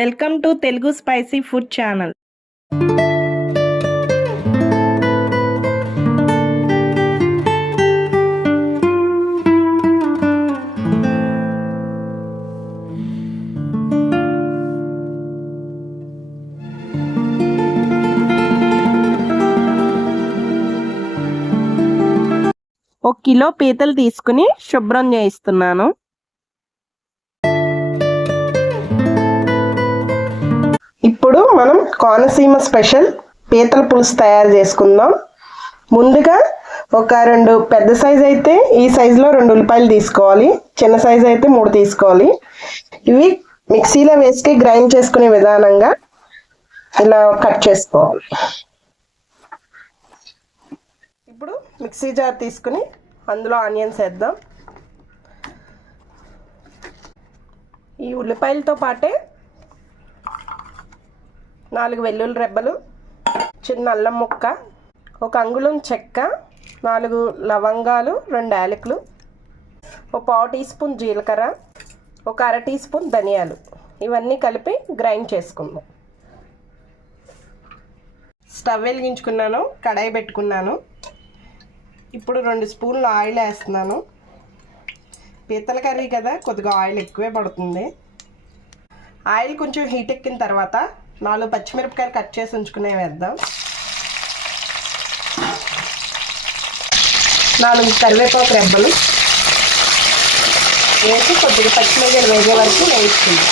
Welcome to Telugu spicy food channel. ఒక kilo పీతలు తీసుకుని శుభ్రం చేయిస్తున్నాను. ఇప్పుడు మనం కోనసీమ స్పెషల్ పీతల పులుసు తయారు చేసుకుందాం. ముందుగా ఒక రెండు పెద్ద సైజ్ అయితే ఈ సైజులో రెండు ఉల్లిపాయలు తీసుకోవాలి. చిన్న సైజు అయితే మూడు తీసుకోవాలి. ఇవి మిక్సీలో వేసుకి గ్రైండ్ చేసుకునే విధానంగా ఇలా కట్ చేసుకోవాలి. ఇప్పుడు మిక్సీ జార్ తీసుకుని అందులో ఆనియన్స్ వేద్దాం. ఈ ఉల్లిపాయలతో పాటే నాలుగు వెల్లుల్లి రెబ్బలు చిన్న అల్లం ముక్క ఒక అంగుళం చెక్క నాలుగు లవంగాలు రెండు యాలకులు ఒక పావు టీ స్పూన్ జీలకర్ర ఒక అర టీ స్పూన్ ధనియాలు. ఇవన్నీ కలిపి గ్రైండ్ చేసుకుందాం. స్టవ్ వెలిగించుకున్నాను కడాయి పెట్టుకున్నాను. ఇప్పుడు రెండు స్పూన్లు ఆయిల్ వేస్తున్నాను. పీతల కర్రీ కదా కొద్దిగా ఆయిల్ ఎక్కువే పడుతుంది. ఆయిల్ కొంచెం హీట్ ఎక్కిన తర్వాత నాలుగు పచ్చిమిరపకాయలు కట్ చేసి ఉంచుకునే వేద్దాం. నాలుగు కరివేపాకు రెబ్బలు వేసి కొద్దిగా పచ్చిమిరకాయలు వేగే వరకు వేయించుకుందాం.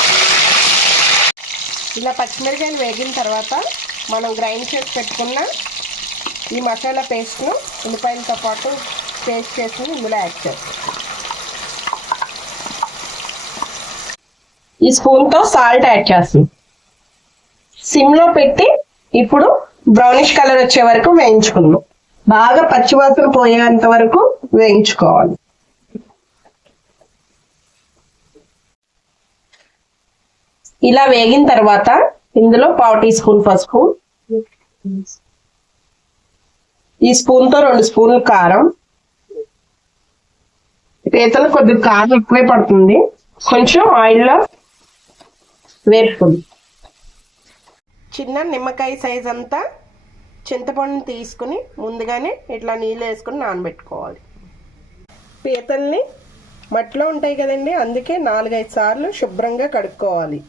ఇలా పచ్చిమిరకాయలు వేగిన తర్వాత మనం గ్రైండ్ చేసి పెట్టుకున్న ఈ మసాలా పేస్ట్ను ఉల్లిపాయలతో పాటు పేస్ట్ చేసి ఇందులో యాడ్ చేస్తాం ఈ స్పూన్తో సాల్ట్ యాడ్ చేస్తాం. సిమ్లో పెట్టి ఇప్పుడు బ్రౌనిష్ కలర్ వచ్చే వరకు వేయించుకుందాం. బాగా పచ్చివాసన పోయేంత వరకు వేయించుకోవాలి. ఇలా వేగిన తర్వాత ఇందులో పావు టీ స్పూన్ పసుపు ఈ స్పూన్తో రెండు స్పూన్లు కారం. పీతలు కొద్దిగా కారం ఎక్కువే పడుతుంది. కొంచెం ఆయిల్లో వేపుకుంది. చిన్న నిమ్మకాయ సైజ్ అంతా చింతపండుని తీసుకుని ముందుగానే ఇట్లా నీళ్ళు వేసుకుని నానబెట్టుకోవాలి. పీతల్ని మట్టిలో ఉంటాయి కదండి అందుకే నాలుగైదు సార్లు శుభ్రంగా కడుక్కోవాలి.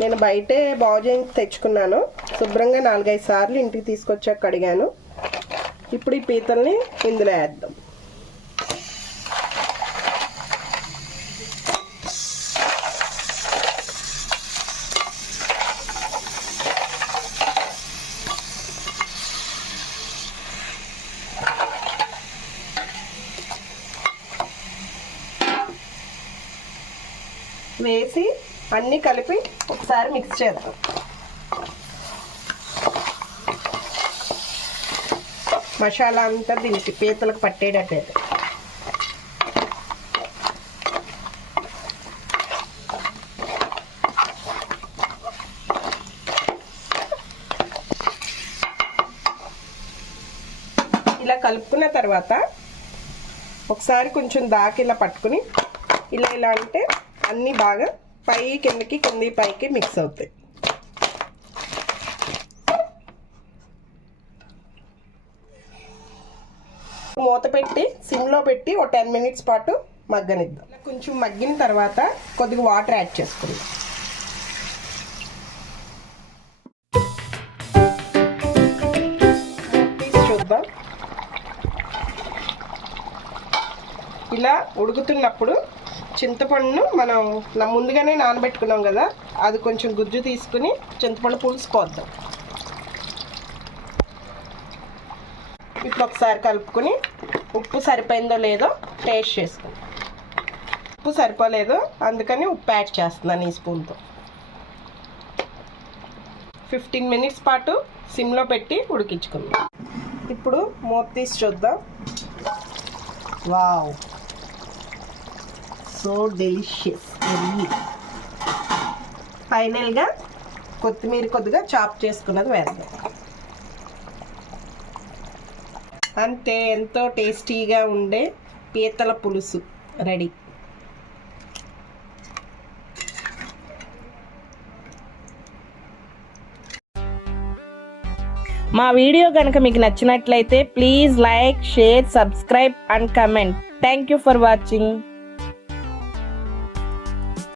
నేను బయటే బాగు చేయించి తెచ్చుకున్నాను. శుభ్రంగా నాలుగైదు సార్లు ఇంటికి తీసుకొచ్చాక కడిగాను. ఇప్పుడు ఈ పీతల్ని ఇందులో వేద్దాం. వేసి అన్నీ కలిపి ఒకసారి మిక్స్ చేద్దాం. మసాలా అంతా దీనికి పీతలకు పట్టేటట్టే ఇలా కలుపుకున్న తర్వాత ఒకసారి కొంచెం దాకి ఇలా పట్టుకుని ఇలా ఇలా అంటే అన్నీ బాగా పై కిందకి కింది పైకి మిక్స్ అవుతాయి. మూత పెట్టి సిమ్లో పెట్టి ఒక టెన్ మినిట్స్ పాటు మగ్గనిద్దాం. కొంచెం మగ్గిన తర్వాత కొద్దిగా వాటర్ యాడ్ చేసుకుందాం. చూద్దాం. ఇలా ఉడుకుతున్నప్పుడు చింతపండును మనం నా ముందుగానే నానబెట్టుకున్నాం కదా అది కొంచెం గుజ్జు తీసుకుని చింతపండు పులుసు పోద్దాం. ఇప్పుడు ఒకసారి కలుపుకొని ఉప్పు సరిపోయిందో లేదో టేస్ట్ చేసుకుని ఉప్పు సరిపోలేదు అందుకని ఉప్పు యాడ్ చేస్తున్నాను ఈ స్పూన్తో. ఫిఫ్టీన్ మినిట్స్ పాటు సిమ్లో పెట్టి ఉడికించుకుందాం. ఇప్పుడు మూత తీసి చూద్దాం. వావ్! సో డెలిషియస్ ఎల్లి ఫైనల్గా కొత్తిమీర కొద్దిగా చాప్ చేసుకున్నది వేద్దాం. అంతే ఎంతో టేస్టీగా ఉండే పీతల పులుసు రెడీ. మా వీడియో కనుక మీకు నచ్చినట్లయితే please like share subscribe and comment. Thank you for watching.